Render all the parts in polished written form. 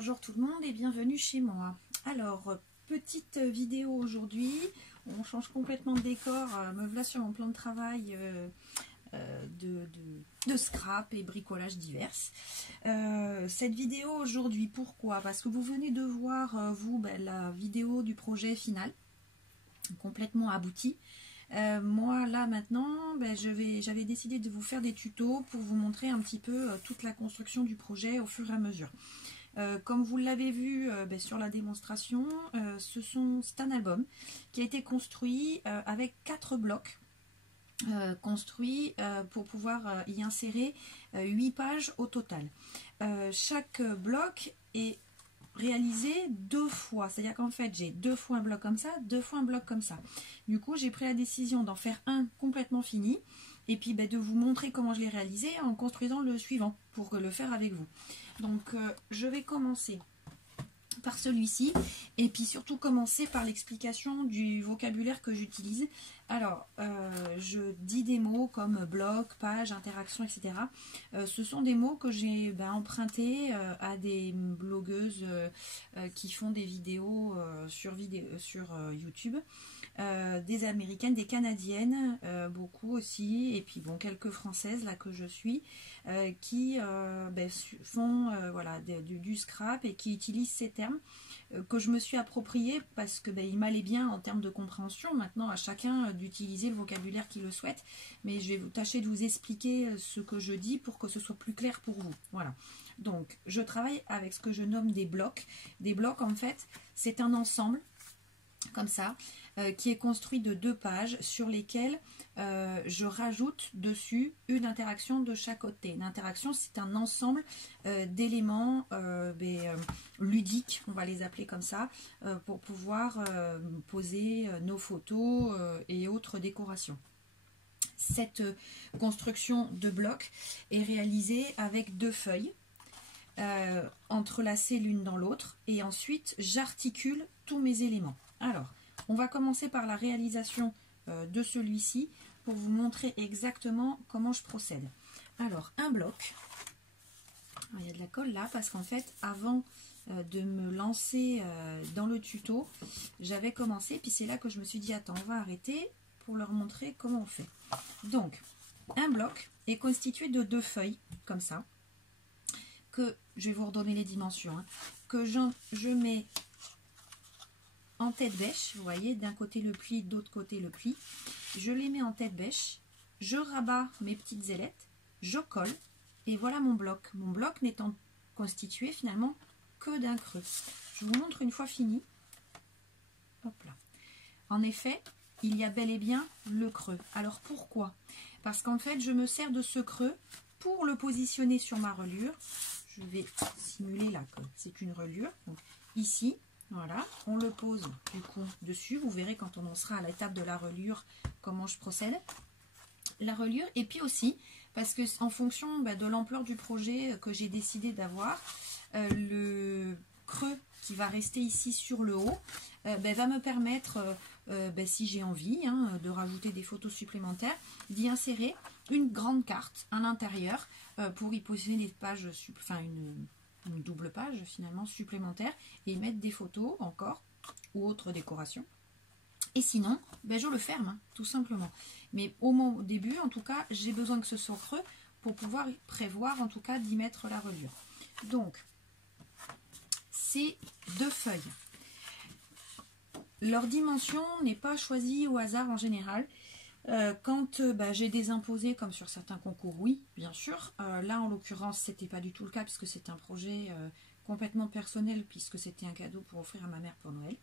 bonjour tout le monde et bienvenue chez moi. Alors, petite vidéo aujourd'hui, on change complètement de décor, me voilà sur mon plan de travail de scrap et bricolage divers. Cette vidéo aujourd'hui, pourquoi? Parce que vous venez de voir, la vidéo du projet final, complètement abouti. Moi là maintenant j'avais décidé de vous faire des tutos pour vous montrer un petit peu toute la construction du projet au fur et à mesure. Comme vous l'avez vu sur la démonstration, c'est un album qui a été construit avec 4 blocs construits pour pouvoir y insérer 8 pages au total. Chaque bloc est réalisé 2 fois, c'est-à-dire qu'en fait j'ai 2 fois un bloc comme ça, 2 fois un bloc comme ça. Du coup j'ai pris la décision d'en faire un complètement fini et puis de vous montrer comment je l'ai réalisé en construisant le suivant pour le faire avec vous. Donc je vais commencer par celui-ci et puis surtout commencer par l'explication du vocabulaire que j'utilise. Alors je dis des mots comme bloc, page, interaction, etc. Ce sont des mots que j'ai empruntés à des blogueuses qui font des vidéos sur YouTube, des américaines, des canadiennes, beaucoup aussi, et puis bon, quelques françaises là que je suis, qui font du scrap et qui utilisent ces termes que je me suis approprié parce que il m'allait bien en termes de compréhension. Maintenant à chacun d'utiliser le vocabulaire qu'il le souhaite, mais je vais vous tâcher de vous expliquer ce que je dis pour que ce soit plus clair pour vous. Voilà, donc je travaille avec ce que je nomme des blocs. Des blocs, en fait, c'est un ensemble comme ça, qui est construit de 2 pages sur lesquelles je rajoute dessus une interaction de chaque côté. L'interaction, c'est un ensemble d'éléments ludiques, on va les appeler comme ça, pour pouvoir poser nos photos et autres décorations. Cette construction de blocs est réalisée avec 2 feuilles entrelacées l'une dans l'autre, et ensuite j'articule tous mes éléments. Alors, on va commencer par la réalisation de celui-ci pour vous montrer exactement comment je procède. Alors, un bloc. Alors, il y a de la colle là parce qu'en fait, avant de me lancer dans le tuto, j'avais commencé, puis c'est là que je me suis dit, attends, on va arrêter pour leur montrer comment on fait. Donc, un bloc est constitué de 2 feuilles, comme ça, que je vais vous redonner les dimensions, hein, que je mets en tête bêche, vous voyez, d'un côté le pli, de l'autre côté le pli. Je les mets en tête bêche, je rabats mes petites ailettes, je colle, et voilà mon bloc. Mon bloc n'étant constitué finalement que d'un creux. Je vous montre une fois fini. Hop là. En effet, il y a bel et bien le creux. Alors pourquoi? Parce qu'en fait, je me sers de ce creux pour le positionner sur ma reliure. Je vais simuler là que c'est une reliure. Donc, ici, voilà, on le pose du coup dessus. Vous verrez quand on en sera à l'étape de la reliure comment je procède. La reliure, et puis aussi parce que en fonction de l'ampleur du projet que j'ai décidé d'avoir, le creux qui va rester ici sur le haut va me permettre, si j'ai envie de rajouter des photos supplémentaires, d'y insérer une grande carte à l'intérieur pour y positionner des pages, une double page finalement supplémentaire, et mettre des photos encore ou autres décorations. Et sinon je le ferme tout simplement, mais au début en tout cas j'ai besoin que ce soit creux pour pouvoir prévoir en tout cas d'y mettre la reliure. Donc ces 2 feuilles, leur dimension n'est pas choisie au hasard en général. Quand j'ai des imposés comme sur certains concours, oui bien sûr, là en l'occurrence c'était pas du tout le cas puisque c'est un projet complètement personnel, puisque c'était un cadeau pour offrir à ma mère pour Noël.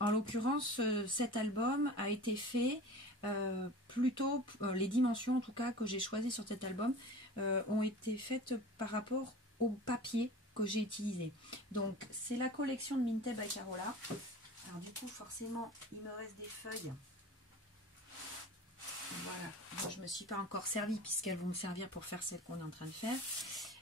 En l'occurrence cet album a été fait plutôt, les dimensions en tout cas que j'ai choisies sur cet album ont été faites par rapport au papier que j'ai utilisé. Donc c'est la collection de Minte by Carola. Alors du coup forcément il me reste des feuilles. Voilà, moi, je ne me suis pas encore servi puisqu'elles vont me servir pour faire celle qu'on est en train de faire.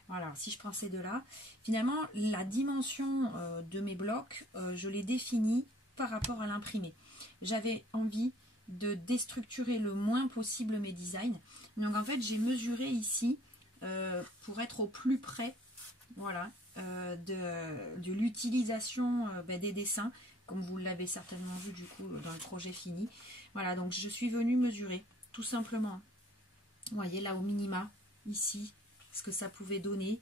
Voilà, si je prends ces 2-là, finalement la dimension de mes blocs, je l'ai définie par rapport à l'imprimé. J'avais envie de déstructurer le moins possible mes designs. Donc en fait j'ai mesuré ici pour être au plus près, voilà, de l'utilisation des dessins, comme vous l'avez certainement vu du coup dans le projet fini. Voilà, donc je suis venue mesurer tout simplement. Vous voyez là au minima, ici, ce que ça pouvait donner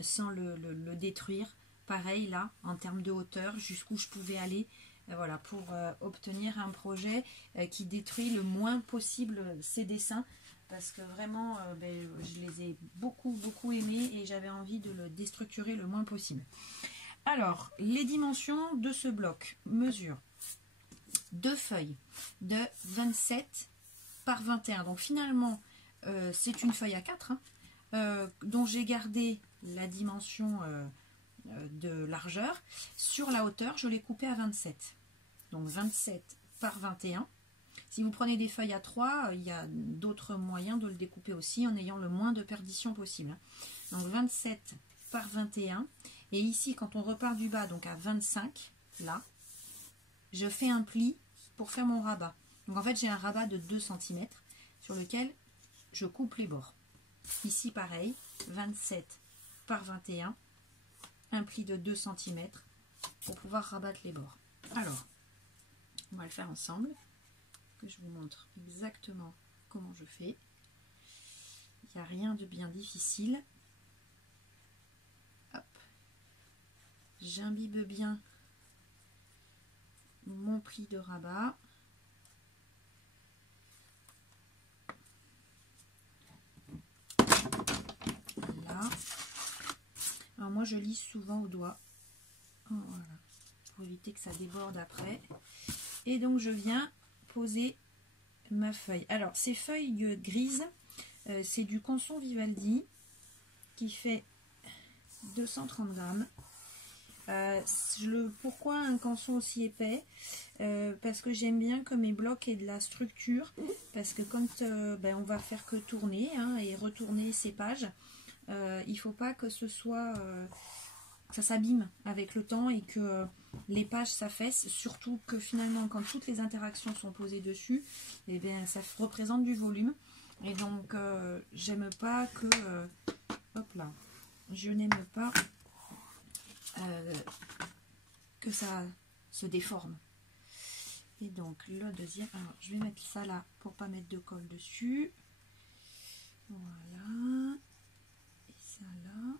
sans le détruire. Pareil là, en termes de hauteur, jusqu'où je pouvais aller. Voilà, pour obtenir un projet qui détruit le moins possible ces dessins. Parce que vraiment, je les ai beaucoup aimés et j'avais envie de le déstructurer le moins possible. Alors, les dimensions de ce bloc mesurent 2 feuilles de 27 par 21. Donc finalement, c'est une feuille A4 dont j'ai gardé la dimension de largeur. Sur la hauteur, je l'ai coupé à 27. Donc 27 par 21. Si vous prenez des feuilles A3, il y a d'autres moyens de le découper aussi en ayant le moins de perdition possible. Donc 27 par 21. Et ici, quand on repart du bas, donc à 25, là, je fais un pli pour faire mon rabat. Donc en fait, j'ai un rabat de 2 cm sur lequel je coupe les bords. Ici, pareil, 27 par 21, un pli de 2 cm pour pouvoir rabattre les bords. Alors, on va le faire ensemble. Je vous montre exactement comment je fais. Il n'y a rien de bien difficile. Hop. J'imbibe bien mon pli de rabat. Là. Alors moi je lisse souvent au doigt. Voilà. Pour éviter que ça déborde après. Et donc je viens poser ma feuille. Alors ces feuilles grises, c'est du Canson Vivaldi qui fait 230 grammes. Pourquoi un canson aussi épais? Parce que j'aime bien que mes blocs aient de la structure, parce que quand on va faire que tourner et retourner ces pages, il faut pas que ce soit que ça s'abîme avec le temps et que les pages s'affaissent, surtout que finalement quand toutes les interactions sont posées dessus, et bien ça représente du volume, et donc j'aime pas que hop là, je n'aime pas que ça se déforme. Et donc le deuxième, alors je vais mettre ça là pour pas mettre de colle dessus, voilà, et ça là.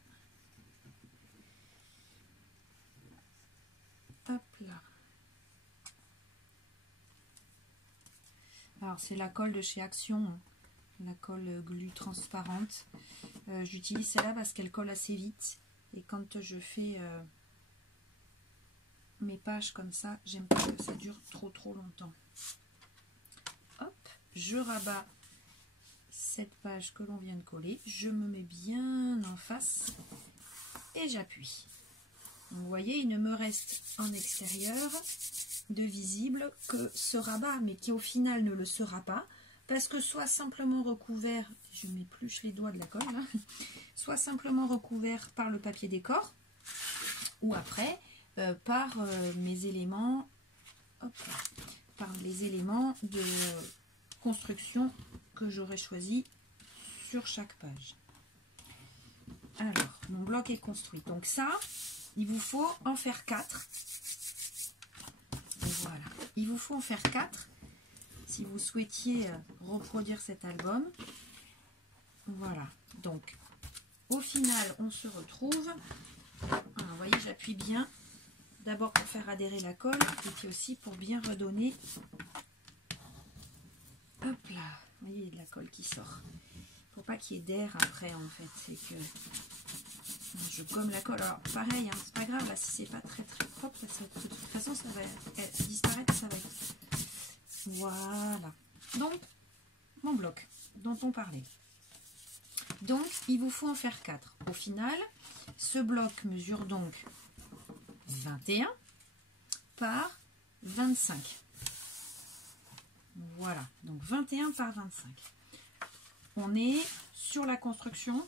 Hop là. Alors c'est la colle de chez Action, la colle glu transparente. J'utilise celle-là parce qu'elle colle assez vite. Et quand je fais mes pages comme ça, j'aime pas que ça dure trop longtemps. Hop, je rabats cette page que l'on vient de coller. Je me mets bien en face et j'appuie. Vous voyez, il ne me reste en extérieur de visible que ce rabat, mais qui au final ne le sera pas, parce que soit simplement recouvert, je m'épluche les doigts de la colle, là, soit simplement recouvert par le papier décor, ou après par mes éléments, hop, par les éléments de construction que j'aurais choisi sur chaque page. Alors, mon bloc est construit. Donc ça, il vous faut en faire 4. Voilà. Il vous faut en faire 4 si vous souhaitiez reproduire cet album. Voilà. Donc, au final, on se retrouve. Alors, vous voyez, j'appuie bien. D'abord pour faire adhérer la colle et puis aussi pour bien redonner. Hop là. Vous voyez, il y a de la colle qui sort. Pour pas qu'il y ait d'air après, en fait. C'est que je gomme la colle. Alors pareil, c'est pas grave là si c'est pas très propre, parce que de toute façon ça va disparaître, ça va être. Voilà. Donc mon bloc dont on parlait. Donc il vous faut en faire 4. Au final, ce bloc mesure donc 21 par 25. Voilà. Donc 21 par 25. On est sur la construction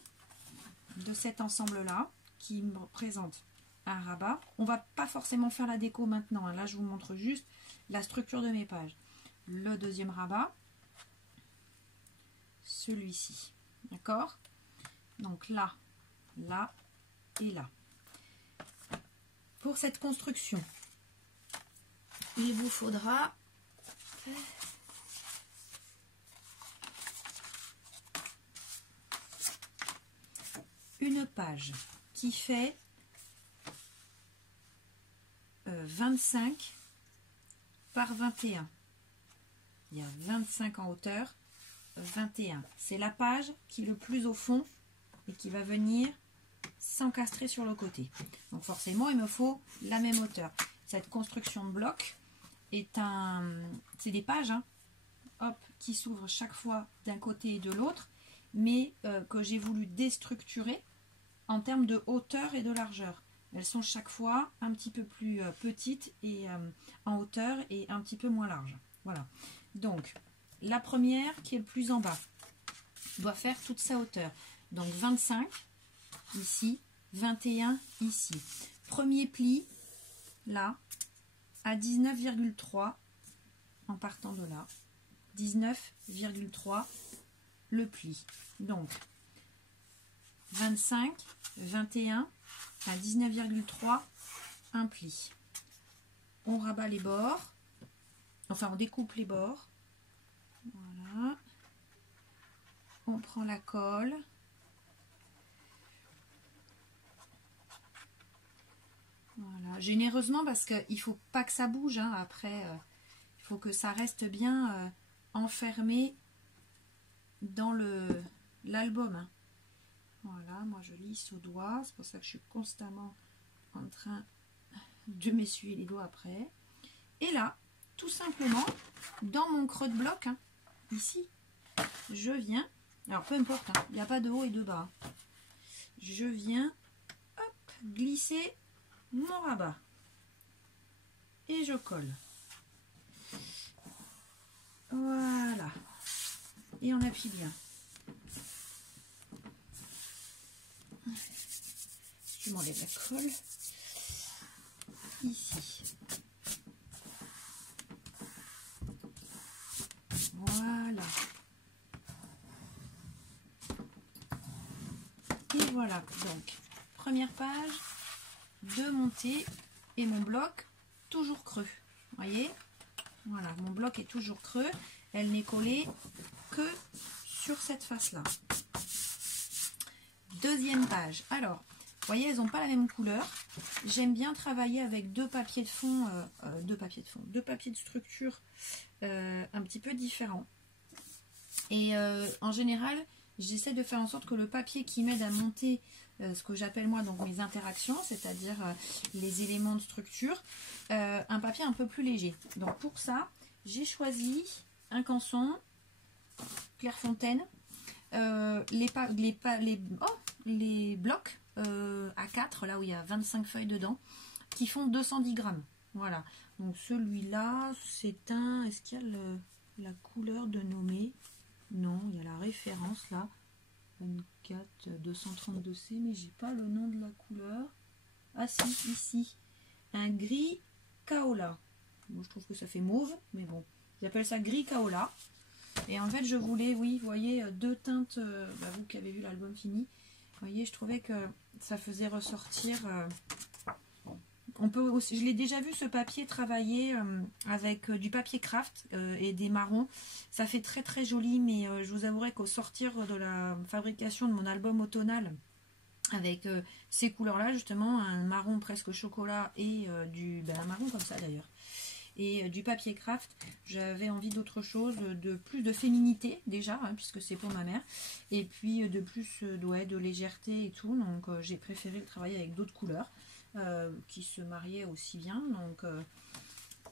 de cet ensemble-là, qui me représente un rabat. On va pas forcément faire la déco maintenant. Là, je vous montre juste la structure de mes pages. Le deuxième rabat, celui-ci. D'accord? Donc là, et là. Pour cette construction, il vous faudra une page qui fait 25 par 21. Il y a 25 en hauteur, 21. C'est la page qui est le plus au fond et qui va venir s'encastrer sur le côté. Donc forcément, il me faut la même hauteur. Cette construction de bloc est c'est des pages, hein, hop, qui s'ouvrent chaque fois d'un côté et de l'autre, mais que j'ai voulu déstructurer en termes de hauteur et de largeur. Elles sont chaque fois un petit peu plus petites et en hauteur et un petit peu moins larges. Voilà. Donc, la première qui est le plus en bas doit faire toute sa hauteur. Donc 25 ici, 21 ici. Premier pli, là, à 19,3 en partant de là. 19,3 le pli. Donc, 25, 21 à 19,3, un pli. On rabat les bords, enfin on découpe les bords. Voilà. On prend la colle. Voilà, généreusement parce qu'il ne faut pas que ça bouge, hein. Après, il faut que ça reste bien enfermé dans l'album. Hein. Voilà, moi je lisse au doigt, c'est pour ça que je suis constamment en train de m'essuyer les doigts après. Et là, tout simplement, dans mon creux de bloc, hein, ici, je viens, alors peu importe, hein, il n'y a pas de haut et de bas, je viens hop, glisser mon rabat et je colle. Voilà, et on appuie bien. Je m'enlève la colle ici. Voilà. Et voilà. Donc, première page de montée et mon bloc toujours creux. Voyez? Voilà, mon bloc est toujours creux. Elle n'est collée que sur cette face-là. Deuxième page. Alors, vous voyez, elles n'ont pas la même couleur. J'aime bien travailler avec deux papiers de fond, deux papiers de structure un petit peu différents. Et en général, j'essaie de faire en sorte que le papier qui m'aide à monter ce que j'appelle moi donc mes interactions, c'est-à-dire les éléments de structure, un papier un peu plus léger. Donc pour ça, j'ai choisi un canson Clairefontaine, les blocs A4, là où il y a 25 feuilles dedans, qui font 210 grammes. Voilà. Donc celui-là, c'est un... Est-ce qu'il y a la couleur de nommer? Non, il y a la référence là. 24 232C, mais j'ai pas le nom de la couleur. Ah si, ici. Un gris kaola. Moi je trouve que ça fait mauve, mais bon. J'appelle ça gris kaola. Et en fait je voulais, oui, vous voyez, deux teintes, vous qui avez vu l'album fini, vous voyez, je trouvais que ça faisait ressortir... on peut aussi, je l'ai déjà vu ce papier travailler avec du papier craft et des marrons. Ça fait très très joli, mais je vous avouerai qu'au sortir de la fabrication de mon album automnal, avec ces couleurs-là, justement, un marron presque chocolat et un marron comme ça d'ailleurs, et du papier craft, j'avais envie d'autre chose, de plus de féminité déjà, hein, puisque c'est pour ma mère, et puis de plus de légèreté et tout, donc j'ai préféré le travailler avec d'autres couleurs qui se mariaient aussi bien, donc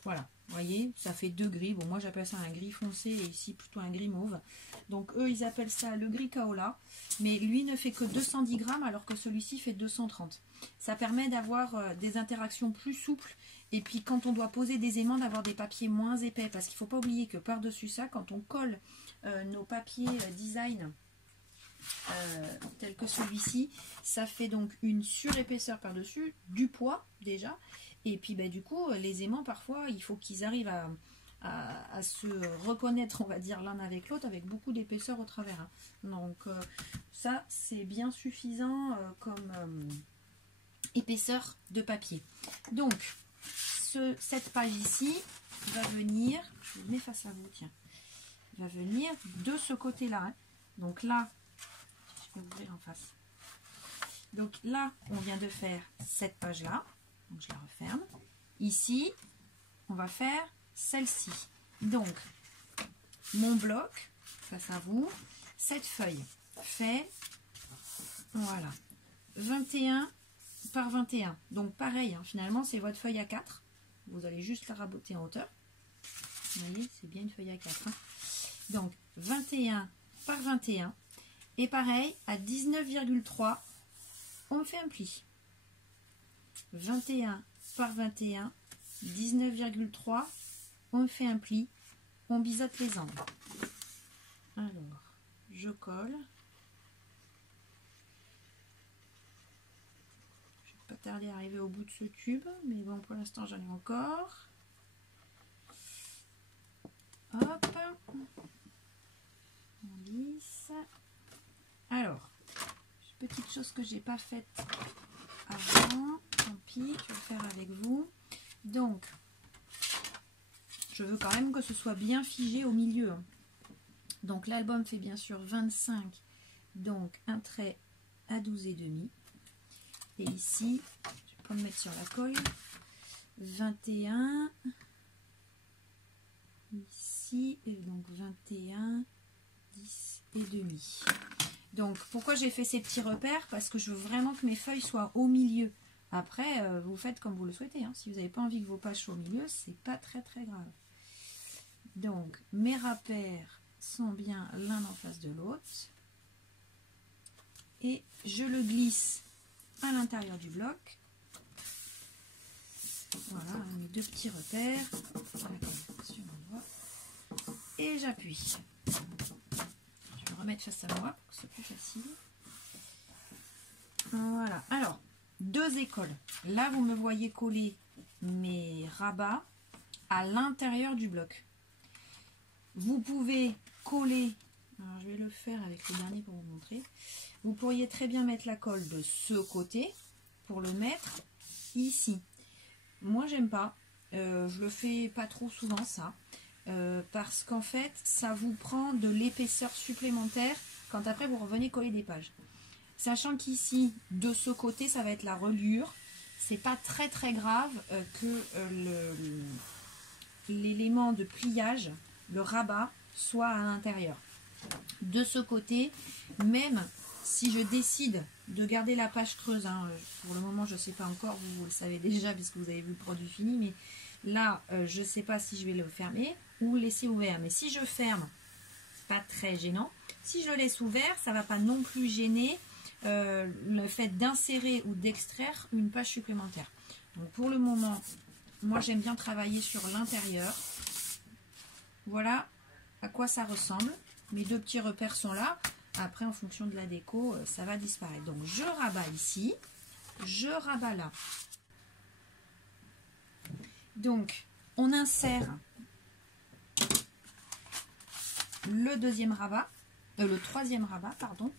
voilà, vous voyez, ça fait deux gris. Bon, moi j'appelle ça un gris foncé et ici plutôt un gris mauve. Donc eux ils appellent ça le gris kaola, mais lui ne fait que 210 grammes alors que celui-ci fait 230. Ça permet d'avoir des interactions plus souples et puis quand on doit poser des aimants d'avoir des papiers moins épais, parce qu'il ne faut pas oublier que par-dessus ça, quand on colle nos papiers design tels que celui-ci, ça fait donc une surépaisseur par-dessus, du poids déjà. Et puis du coup, les aimants, parfois, il faut qu'ils arrivent à se reconnaître, on va dire, l'un avec l'autre, avec beaucoup d'épaisseur au travers. Hein. Donc ça, c'est bien suffisant épaisseur de papier. Donc, cette page ici va venir, je vous le mets face à vous, tiens, va venir de ce côté-là. Hein. Donc là, je vais ouvrir en face. Donc là, on vient de faire cette page-là. Donc je la referme. Ici, on va faire celle-ci. Donc, mon bloc, face à vous, cette feuille fait, voilà, 21 par 21. Donc pareil, hein, finalement, c'est votre feuille A4. Vous allez juste la raboter en hauteur. Vous voyez, c'est bien une feuille A4. Hein. Donc, 21 par 21. Et pareil, à 19,3, on fait un pli. 21 par 21, 19,3, on fait un pli. On biseaute les angles. Alors, je colle. Je vais pas tarder à arriver au bout de ce tube, mais bon, pour l'instant, j'en ai encore. Hop. On lisse. Alors, petite chose que j'ai pas faite avant. Tant pis, je vais le faire avec vous. Donc, je veux quand même que ce soit bien figé au milieu. Donc l'album fait bien sûr 25, donc un trait à 12,5. Et ici, je vais pas me mettre sur la colle, 21, ici, et donc 21, 10,5. Donc pourquoi j'ai fait ces petits repères? Parce que je veux vraiment que mes feuilles soient au milieu. Après, vous faites comme vous le souhaitez. Hein. Si vous n'avez pas envie que vos pages soient au milieu, c'est pas très grave. Donc, mes repères sont bien l'un en face de l'autre. Et je le glisse à l'intérieur du bloc. Voilà, mes deux petits repères. Et j'appuie. Je vais le remettre face à moi pour que ce soit plus facile. Voilà. Alors, deux écoles. Là, vous me voyez coller mes rabats à l'intérieur du bloc. Vous pouvez coller, alors je vais le faire avec le dernier pour vous montrer. Vous pourriez très bien mettre la colle de ce côté pour le mettre ici. Moi, j'aime pas. Je le fais pas trop souvent ça. Parce qu'en fait, ça vous prend de l'épaisseur supplémentaire quand après vous revenez coller des pages. Sachant qu'ici, de ce côté, ça va être la reliure. C'est pas très grave que l'élément de pliage, le rabat, soit à l'intérieur. De ce côté, même si je décide de garder la page creuse, hein, pour le moment je ne sais pas encore, vous le savez déjà puisque vous avez vu le produit fini, mais là je ne sais pas si je vais le fermer ou le laisser ouvert. Mais si je ferme, pas très gênant. Si je le laisse ouvert, ça ne va pas non plus gêner le fait d'insérer ou d'extraire une page supplémentaire. Donc pour le moment, moi j'aime bien travailler sur l'intérieur. Voilà à quoi ça ressemble. Mes deux petits repères sont là. Après, en fonction de la déco, ça va disparaître. Donc, je rabats ici. Je rabats là. Donc, on insère le deuxième rabat. Le troisième rabat, pardon.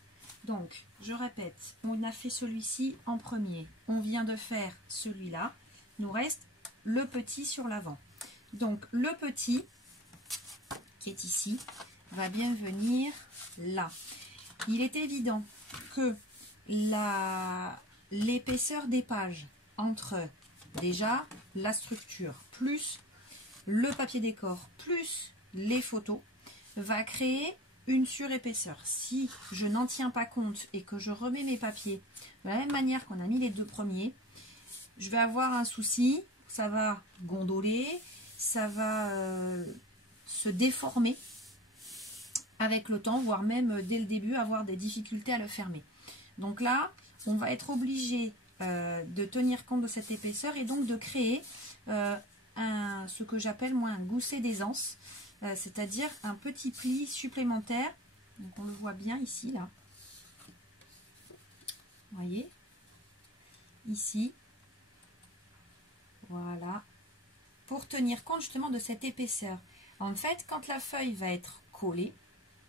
Donc, je répète. On a fait celui-ci en premier. On vient de faire celui-là. Il nous reste le petit sur l'avant. Donc, le petit qui est ici va bien venir là. Il est évident que l'épaisseur des pages entre déjà la structure plus le papier décor plus les photos va créer une surépaisseur. Si je n'en tiens pas compte et que je remets mes papiers de la même manière qu'on a mis les deux premiers, je vais avoir un souci, ça va gondoler, ça va se déformer avec le temps, voire même dès le début avoir des difficultés à le fermer. Donc là, on va être obligé de tenir compte de cette épaisseur et donc de créer ce que j'appelle moi un gousset d'aisance, c'est-à-dire un petit pli supplémentaire. Donc on le voit bien ici, là. Vous voyez, ici, voilà, pour tenir compte justement de cette épaisseur. En fait, quand la feuille va être collée,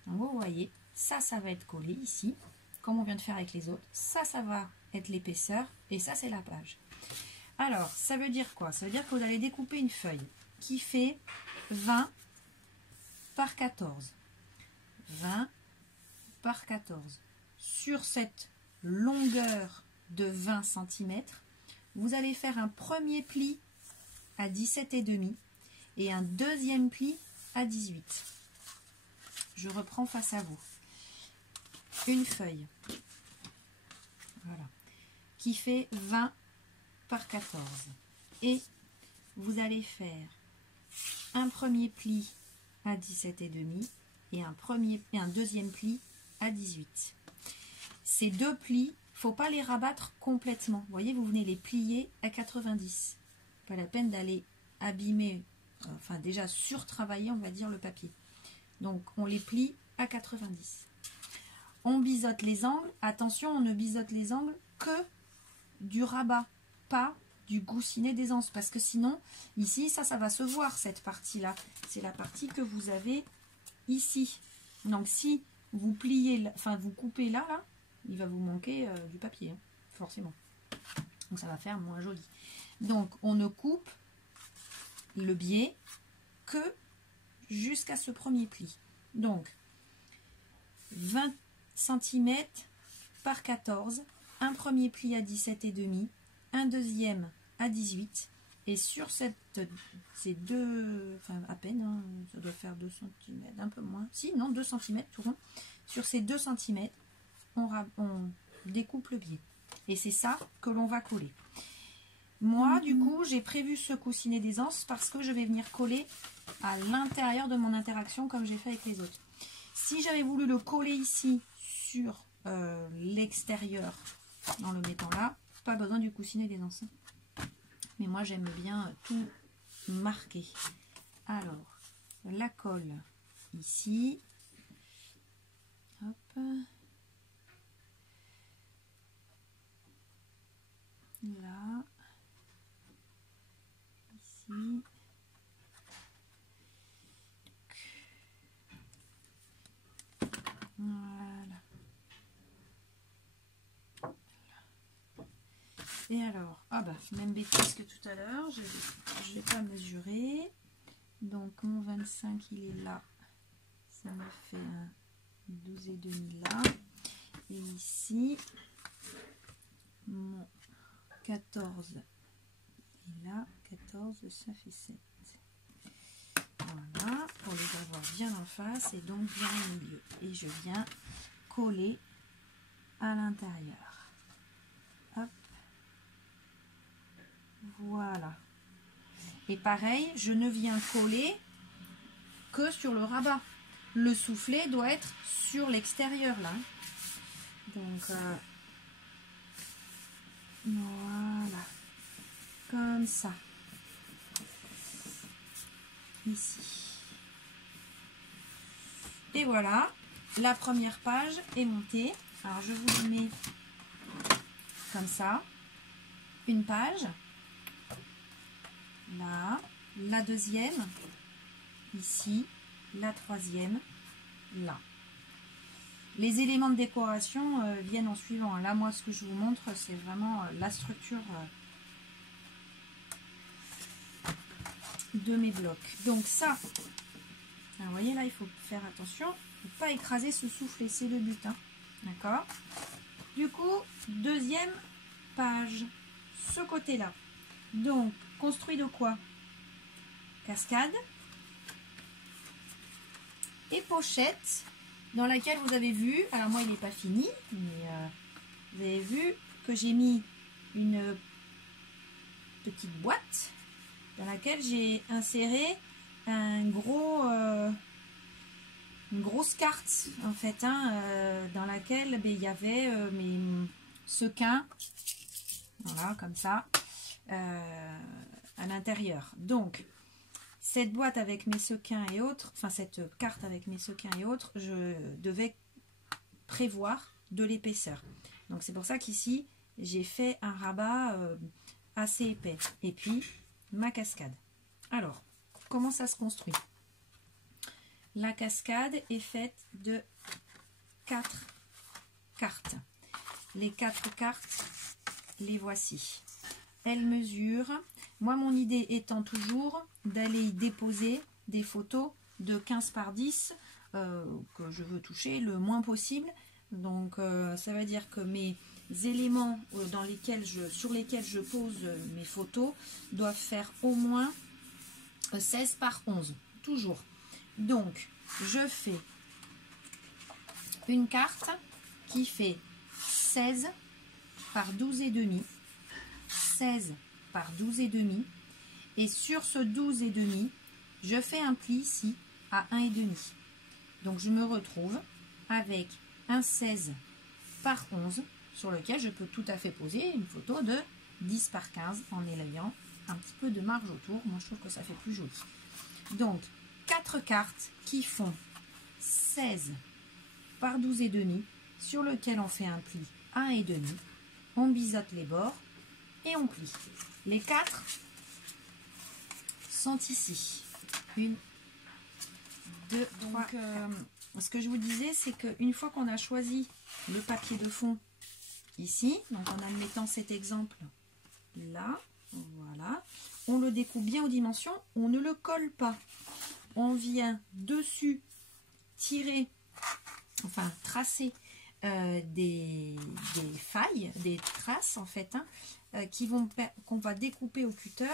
donc vous voyez, ça va être collé ici, comme on vient de faire avec les autres. Ça va être l'épaisseur. Et ça, c'est la page. Alors, ça veut dire quoi? Ça veut dire que vous allez découper une feuille qui fait 20 par 14. 20 par 14. Sur cette longueur de 20 cm, vous allez faire un premier pli à 17,5 et un deuxième pli à 18. Je reprends face à vous. Une feuille, voilà, qui fait 20 par 14. Et vous allez faire un premier pli à 17,5 et un deuxième pli à 18. Ces deux plis, il ne faut pas les rabattre complètement. Vous voyez, vous venez les plier à 90. Pas la peine d'aller abîmer, enfin déjà surtravailler, on va dire, le papier. Donc, on les plie à 90. On biseaute les angles. Attention, on ne biseaute les angles que du rabat, pas du goussinet d'aisance. Parce que sinon, ici, ça va se voir, cette partie-là. C'est la partie que vous avez ici. Donc, si vous pliez, enfin, vous coupez là, il va vous manquer du papier, hein, forcément. Donc, ça va faire moins joli. Donc, on ne coupe le biais que jusqu'à ce premier pli. Donc, 20 cm par 14, un premier pli à 17,5, un deuxième à 18, et sur ces deux, enfin à peine, hein, ça doit faire 2 cm, un peu moins, si, non, 2 cm tout rond, sur ces 2 cm, on découpe le biais. Et c'est ça que l'on va coller. Moi, du coup, j'ai prévu ce coussinet d'aisance parce que je vais venir coller à l'intérieur de mon interaction comme j'ai fait avec les autres. Si j'avais voulu le coller ici sur l'extérieur en le mettant là, pas besoin du coussinet d'aisance. Mais moi, j'aime bien tout marquer. Alors, la colle ici. Hop. Là. Ici. Voilà. Et alors, ah bah, même bêtise que tout à l'heure, je ne vais pas mesurer. Donc mon 25 il est là, ça me fait un 12,5 là. Et ici, mon 14 est là, 14 ça fait 7. Voilà, pour les avoir bien en face et donc bien au milieu. Et je viens coller à l'intérieur. Hop. Voilà. Et pareil, je ne viens coller que sur le rabat. Le soufflet doit être sur l'extérieur là. Donc voilà. Comme ça. Ici. Et voilà, la première page est montée. Alors je vous mets comme ça. Une page. Là, la deuxième, ici, la troisième, là. Les éléments de décoration viennent en suivant. Là, moi, ce que je vous montre, c'est vraiment la structure de mes blocs. Donc ça, vous voyez là, il faut faire attention, il ne faut pas écraser ce soufflet, c'est le but. Hein. D'accord? Du coup, deuxième page, ce côté-là. Donc, construit de quoi? Cascade et pochette dans laquelle vous avez vu, alors moi il n'est pas fini, mais vous avez vu que j'ai mis une petite boîte dans laquelle j'ai inséré une grosse carte en fait, hein, dans laquelle il y avait mes sequins, voilà comme ça. À l'intérieur. Donc, cette boîte avec mes sequins et autres, enfin cette carte avec mes sequins et autres, je devais prévoir de l'épaisseur. Donc, c'est pour ça qu'ici, j'ai fait un rabat assez épais. Et puis, ma cascade. Alors, comment ça se construit? La cascade est faite de 4 cartes. les 4 cartes, les voici. Elles mesurent, moi mon idée étant toujours d'aller y déposer des photos de 15 par 10 que je veux toucher le moins possible. Donc ça veut dire que mes éléments sur lesquels je pose mes photos doivent faire au moins 16 par 11, toujours. Donc je fais une carte qui fait 16 par 12 et demi, 16 par 12 et demi, et sur ce 12 et demi, je fais un pli ici à 1 et demi. Donc je me retrouve avec un 16 par 11 sur lequel je peux tout à fait poser une photo de 10 par 15 en ayant un petit peu de marge autour. Moi je trouve que ça fait plus joli. Donc 4 cartes qui font 16 par 12 et demi sur lequel on fait un pli à 1 et demi. On biseaute les bords et on plie. Les 4 sont ici. 1, 2, 3. Ce que je vous disais, c'est qu'une fois qu'on a choisi le papier de fond ici, donc en admettant cet exemple là, voilà, on le découpe bien aux dimensions, on ne le colle pas. On vient dessus tirer, enfin tracer des failles, des traces en fait, qu'on va découper au cutter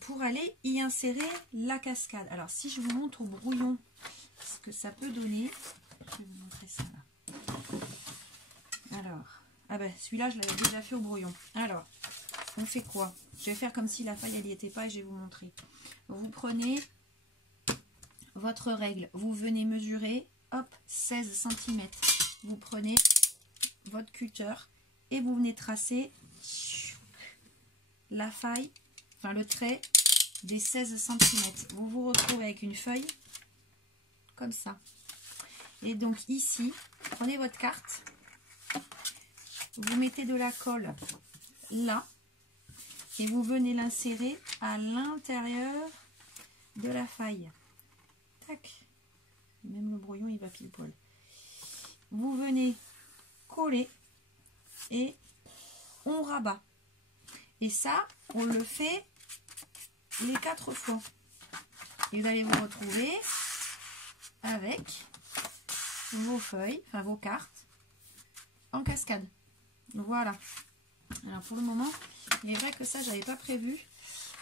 pour aller y insérer la cascade. Alors si je vous montre au brouillon ce que ça peut donner, je vais vous montrer ça là. Alors, ah ben celui-là je l'avais déjà fait au brouillon. Alors, on fait quoi? Je vais faire comme si la faille elle n'y était pas et je vais vous montrer. Vous prenez votre règle, vous venez mesurer, hop, 16 cm. Vous prenez votre cutter et vous venez tracer la faille, enfin le trait des 16 cm. Vous vous retrouvez avec une feuille comme ça. Et donc ici, prenez votre carte, vous mettez de la colle là et vous venez l'insérer à l'intérieur de la faille. Tac. Même le brouillon il va pile poil. Vous venez coller et on rabat. Et ça, on le fait les 4 fois. Et vous allez vous retrouver avec vos feuilles, enfin vos cartes, en cascade. Voilà. Alors pour le moment, il est vrai que ça, j'avais pas prévu.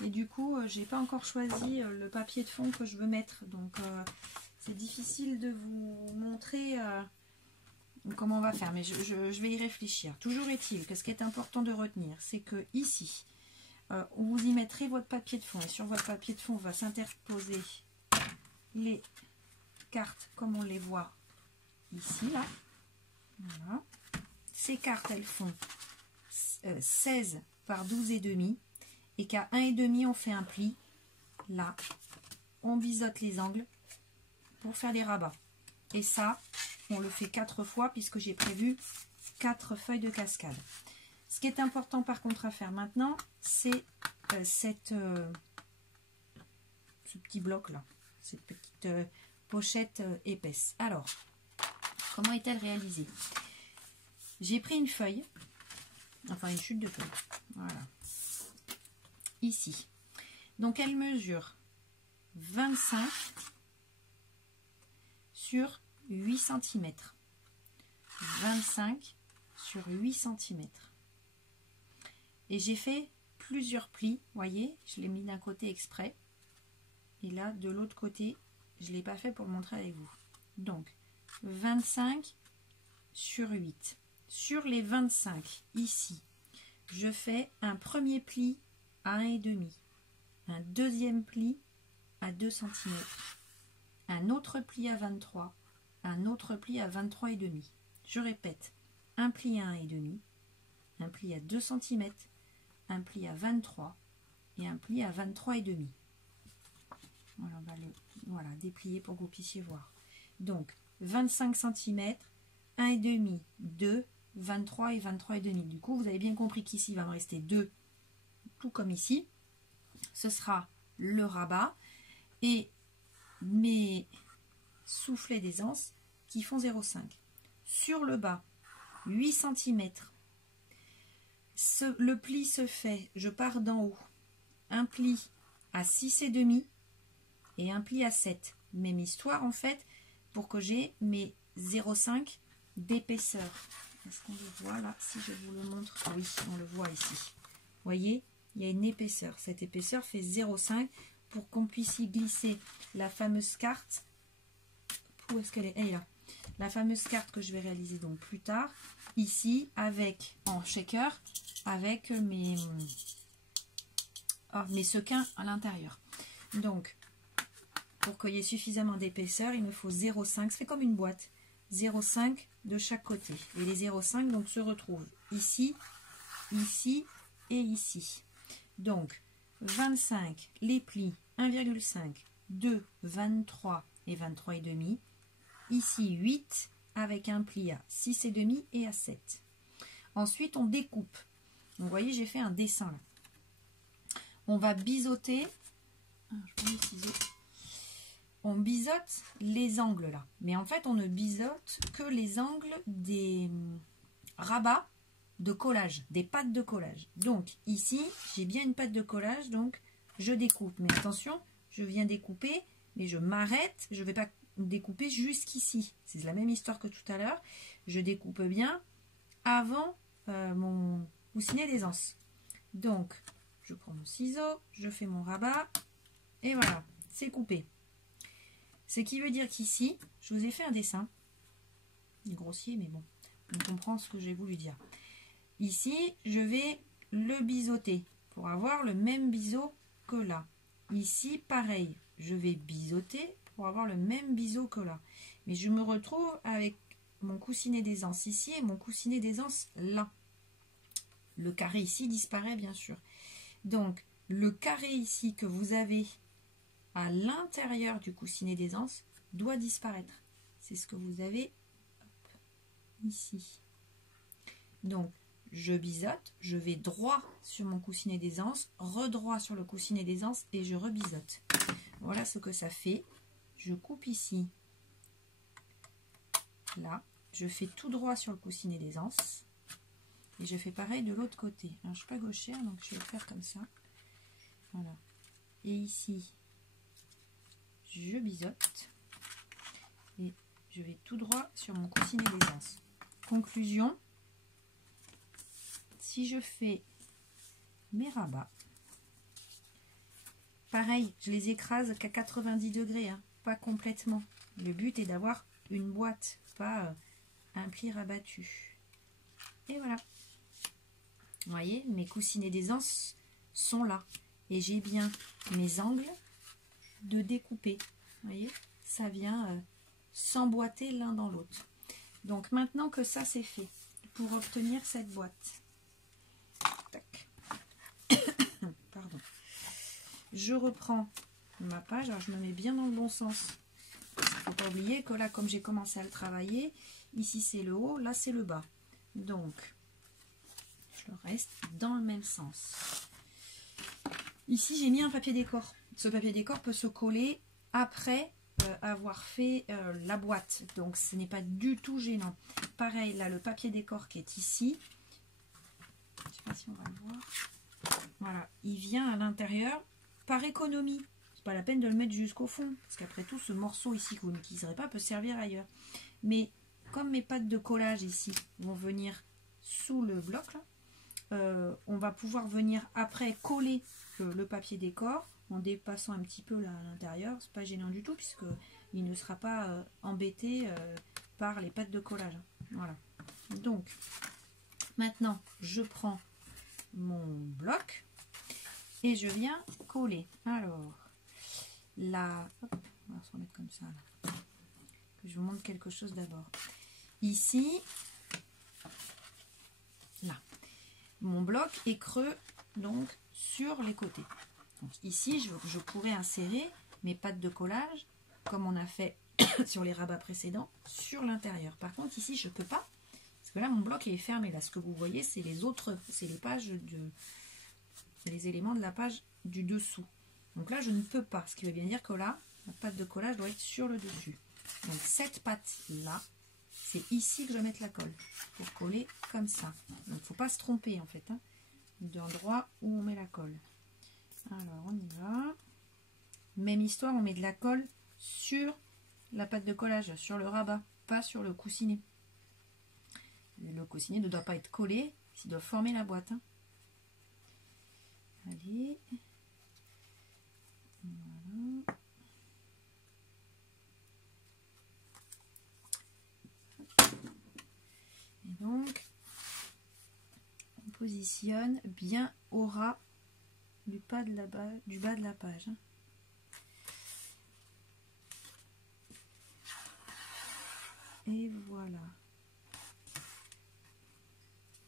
Et du coup, j'ai pas encore choisi le papier de fond que je veux mettre. Donc, c'est difficile de vous montrer comment on va faire. Mais je vais y réfléchir. Toujours est-il que ce qui est important de retenir, c'est que ici, vous y mettrez votre papier de fond. Et sur votre papier de fond, va s'interposer les cartes comme on les voit ici, là. Voilà. Ces cartes, elles font 16 par 12 et demi. Et qu'à 1 et demi, on fait un pli. Là, on biseaute les angles pour faire les rabats. Et ça, on le fait 4 fois puisque j'ai prévu 4 feuilles de cascade. Ce qui est important par contre à faire maintenant, c'est ce petit bloc là, cette petite pochette épaisse. Alors, comment est-elle réalisée? J'ai pris une feuille, enfin une chute de feuille, voilà, ici. Donc elle mesure 25 sur 8 cm. 25 sur 8 cm. Et j'ai fait plusieurs plis, voyez, je l'ai mis d'un côté exprès. Et là, de l'autre côté, je ne l'ai pas fait pour le montrer avec vous. Donc, 25 sur 8. Sur les 25, ici, je fais un premier pli à 1,5. Un deuxième pli à 2 cm. Un autre pli à 23. Un autre pli à 23,5. Je répète, un pli à 1,5. Un pli à 2 cm. Un pli à 23. Et un pli à 23,5. Voilà, on va le déplier pour que vous puissiez voir. Donc, 25 cm, 1,5, 2, 23 et 23,5. Du coup, vous avez bien compris qu'ici, il va me rester 2, tout comme ici. Ce sera le rabat et mes soufflets d'aisance qui font 0,5. Sur le bas, 8 cm. Le pli se fait, je pars d'en haut, un pli à 6,5 et un pli à 7. Même histoire en fait, pour que j'ai mes 0,5 d'épaisseur. Est-ce qu'on le voit là? Si je vous le montre, oui, on le voit ici. Vous voyez, il y a une épaisseur. Cette épaisseur fait 0,5 pour qu'on puisse y glisser la fameuse carte. Où est-ce qu'elle est? Elle est là. La fameuse carte que je vais réaliser donc plus tard, ici, avec en shaker, avec mes sequins à l'intérieur. Donc, pour qu'il y ait suffisamment d'épaisseur, il me faut 0,5. C'est comme une boîte. 0,5 de chaque côté. Et les 0,5 donc se retrouvent ici, ici et ici. Donc, 25, les plis, 1,5, 2, 23 et 23,5. Ici, 8 avec un pli à 6,5 et à 7. Ensuite, on découpe. Donc, vous voyez, j'ai fait un dessin là. On va biseauter. Je prends les ciseaux. On biseaute les angles là. Mais en fait, on ne biseaute que les angles des rabats de collage, des pattes de collage. Donc, ici, j'ai bien une patte de collage, donc je découpe. Mais attention, je viens découper, mais je m'arrête. Je ne vais pas découper jusqu'ici. C'est la même histoire que tout à l'heure. Je découpe bien avant mon coussinet d'aisance. Donc, je prends mon ciseau, je fais mon rabat, et voilà, c'est coupé. Ce qui veut dire qu'ici, je vous ai fait un dessin. Il est grossier, mais bon, on comprend ce que j'ai voulu dire. Ici, je vais le biseauter pour avoir le même biseau que là. Ici, pareil, je vais biseauter pour avoir le même biseau que là. Mais je me retrouve avec mon coussinet d'aisance ici et mon coussinet d'aisance là. Le carré ici disparaît, bien sûr. Donc, le carré ici que vous avez à l'intérieur du coussinet d'aisance doit disparaître. C'est ce que vous avez ici. Donc, je biseaute, je vais droit sur mon coussinet d'aisance, redroit sur le coussinet d'aisance et je rebiseaute. Voilà ce que ça fait. Je coupe ici, là, je fais tout droit sur le coussinet d'aisance et je fais pareil de l'autre côté. Alors, je ne suis pas gauchère, donc je vais le faire comme ça. Voilà. Et ici, je biseaute et je vais tout droit sur mon coussinet d'aisance. Conclusion, si je fais mes rabats, pareil, je les écrase qu'à 90 degrés, hein, pas complètement. Le but est d'avoir une boîte, pas un pli rabattu. Et voilà. Vous voyez, mes coussinets d'aisance sont là. Et j'ai bien mes angles de découper. Vous voyez, ça vient s'emboîter l'un dans l'autre. Donc maintenant que ça c'est fait, pour obtenir cette boîte, tac. Pardon. Je reprends ma page. Alors je me mets bien dans le bon sens. Il ne faut pas oublier que là, comme j'ai commencé à le travailler, ici c'est le haut, là c'est le bas. Donc, je le reste dans le même sens. Ici, j'ai mis un papier décor. Ce papier décor peut se coller après avoir fait la boîte. Donc, ce n'est pas du tout gênant. Pareil, là, le papier décor qui est ici. Je ne sais pas si on va le voir. Voilà, il vient à l'intérieur par économie. C'est pas la peine de le mettre jusqu'au fond. Parce qu'après tout, ce morceau ici que vous n'utiliserez pas peut servir ailleurs. Mais comme mes pattes de collage ici vont venir sous le bloc, là, on va pouvoir venir après coller le papier décor en dépassant un petit peu là à l'intérieur. C'est pas gênant du tout puisque il ne sera pas embêté par les pattes de collage. Voilà. Donc maintenant je prends mon bloc et je viens coller. Alors là, hop, on va se remettre comme ça là. Je vous montre quelque chose d'abord. Ici, là. Mon bloc est creux donc sur les côtés. Donc ici, je pourrais insérer mes pattes de collage comme on a fait sur les rabats précédents sur l'intérieur. Par contre, ici, je ne peux pas parce que là, mon bloc est fermé. Là, ce que vous voyez, c'est les autres, c'est les pages les éléments de la page du dessous. Donc là, je ne peux pas. Ce qui veut bien dire que là, la patte de collage doit être sur le dessus. Donc cette patte là, c'est ici que je vais mettre la colle pour coller comme ça. Donc il ne faut pas se tromper en fait, hein, de l'endroit où on met la colle. Alors on y va. Même histoire, on met de la colle sur la pâte de collage, sur le rabat, pas sur le coussinet. Le coussinet ne doit pas être collé, il doit former la boîte. Hein. Allez. Voilà. Et donc, on positionne bien au ras du bas de la page. Hein. Et voilà.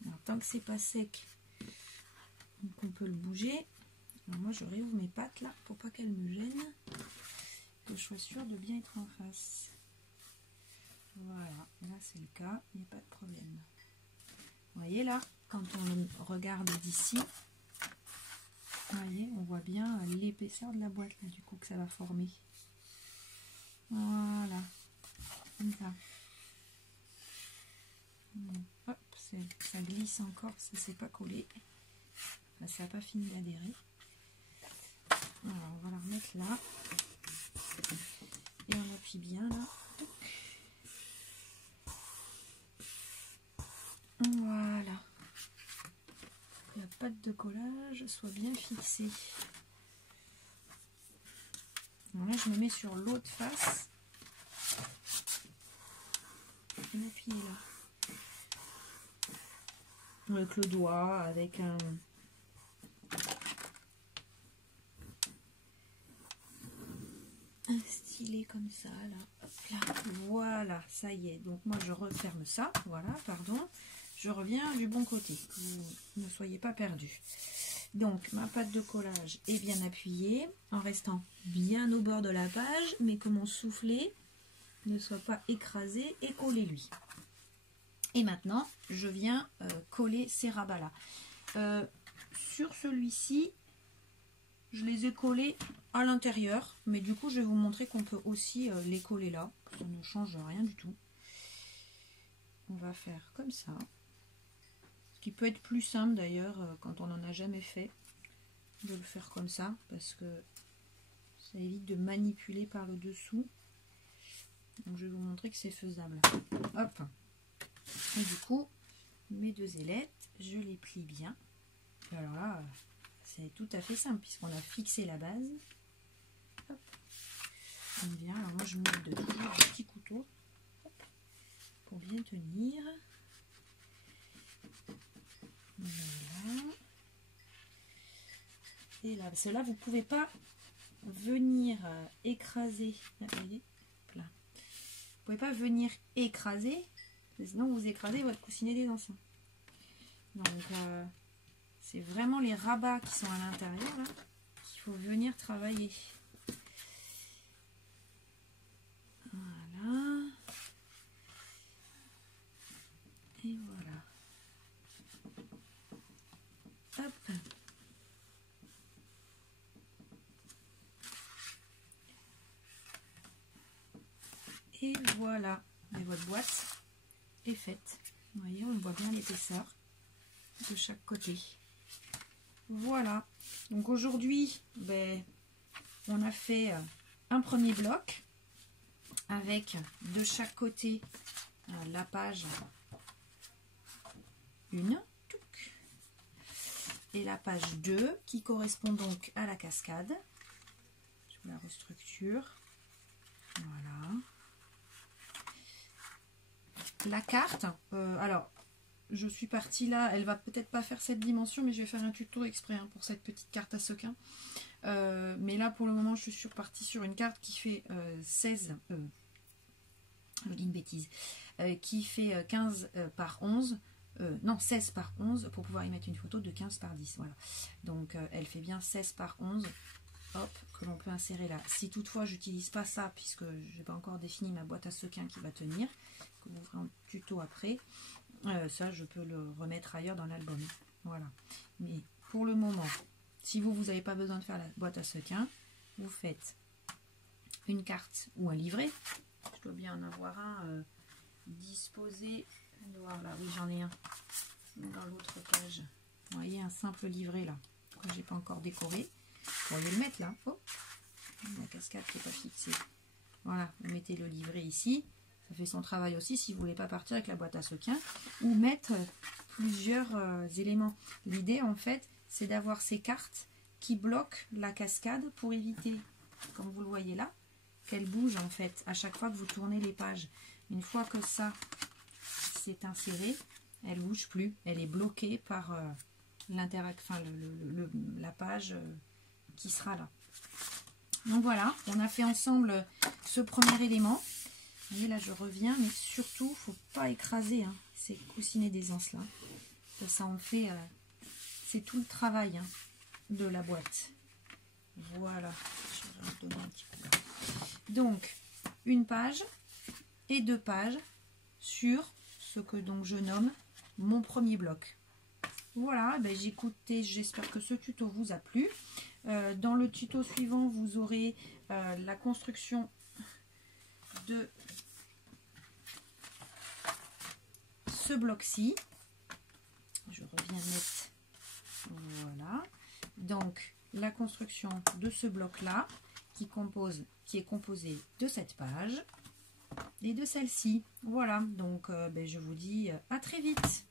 Alors, tant que c'est pas sec, donc on peut le bouger. Alors moi, je réouvre mes pattes là pour pas qu'elles me gênent. Que je sois sûre de bien être en face. Voilà, là c'est le cas, il n'y a pas de problème. Vous voyez là, quand on regarde d'ici, vous voyez, on voit bien l'épaisseur de la boîte là, du coup que ça va former. Voilà, comme ça. Hop, ça glisse encore, ça s'est pas collé. Enfin, ça n'a pas fini d'adhérer. Alors on va la remettre là. Et on appuie bien là. Voilà. La pâte de collage soit bien fixée. Alors là, je me mets sur l'autre face. Et m'appuyer là. Avec le doigt, avec un stylet comme ça là. Hop là. Voilà, ça y est. Donc moi je referme ça. Voilà, pardon. Je reviens du bon côté. Vous ne soyez pas perdus. Donc ma pâte de collage est bien appuyée en restant bien au bord de la page, mais que mon soufflet ne soit pas écrasé et collé lui. Et maintenant, je viens coller ces rabats-là. Sur celui-ci, je les ai collés à l'intérieur, mais du coup, je vais vous montrer qu'on peut aussi les coller là. Ça ne change rien du tout. On va faire comme ça. Ce qui peut être plus simple d'ailleurs, quand on n'en a jamais fait, de le faire comme ça, parce que ça évite de manipuler par le dessous. Donc, je vais vous montrer que c'est faisable. Hop. Et du coup, mes deux ailettes, je les plie bien. Et alors là, c'est tout à fait simple puisqu'on a fixé la base. Hop. On vient, alors moi je me mets toujours un petit couteau pour bien tenir. Voilà. Et là, parce que là, vous ne pouvez pas venir écraser. Là, vous voyez, là. Vous pouvez pas venir écraser. Sinon, vous écrasez votre coussinet des anciens. Donc, c'est vraiment les rabats qui sont à l'intérieur là qu'il faut venir travailler. Voilà. Et voilà. Hop. Et voilà. Et votre boîte est faite. Vous voyez, on voit bien l'épaisseur de chaque côté. Voilà. Donc aujourd'hui, on a fait un premier bloc avec de chaque côté la page 1 et la page 2 qui correspond donc à la cascade. Je vous la restructure. Voilà. La carte, alors je suis partie là, elle va peut-être pas faire cette dimension, mais je vais faire un tuto exprès hein, pour cette petite carte à sequins. Mais là pour le moment je suis partie sur une carte qui fait 16, je dis une bêtise, qui fait 15 par 11, non 16 par 11 pour pouvoir y mettre une photo de 15 par 10. Voilà. Donc elle fait bien 16 par 11. Hop, que l'on peut insérer là. Si toutefois j'utilise pas ça, puisque je n'ai pas encore défini ma boîte à sequins qui va tenir, que vous ferez un tuto après, ça je peux le remettre ailleurs dans l'album. Voilà. Mais pour le moment, si vous n'avez pas besoin de faire la boîte à sequins, vous faites une carte ou un livret. Je dois bien en avoir un composé, voilà, oui j'en ai un dans l'autre page. Vous voyez un simple livret là, que j'ai pas encore décoré. Vous pourriez le mettre là. Oh, la cascade qui n'est pas fixée. Voilà, vous mettez le livret ici. Ça fait son travail aussi si vous voulez pas partir avec la boîte à sequins ou mettre plusieurs éléments. L'idée en fait, c'est d'avoir ces cartes qui bloquent la cascade pour éviter, comme vous le voyez là, qu'elle bouge en fait à chaque fois que vous tournez les pages. Une fois que ça s'est inséré, elle bouge plus, elle est bloquée par la page qui sera là. Donc voilà, on a fait ensemble ce premier élément. Vous voyez là je reviens, mais surtout faut pas écraser hein, ces coussinets d'aisance là. Ça en fait, c'est tout le travail hein, de la boîte. Voilà, je vais redonner un petit coup. Donc une page et 2 pages sur ce que donc je nomme mon premier bloc. Voilà, ben j'espère que ce tuto vous a plu. Dans le tuto suivant, vous aurez la construction de ce bloc-ci. Je reviens mettre, voilà. Donc, la construction de ce bloc-là, qui est composé de cette page et de celle-ci. Voilà, donc je vous dis à très vite.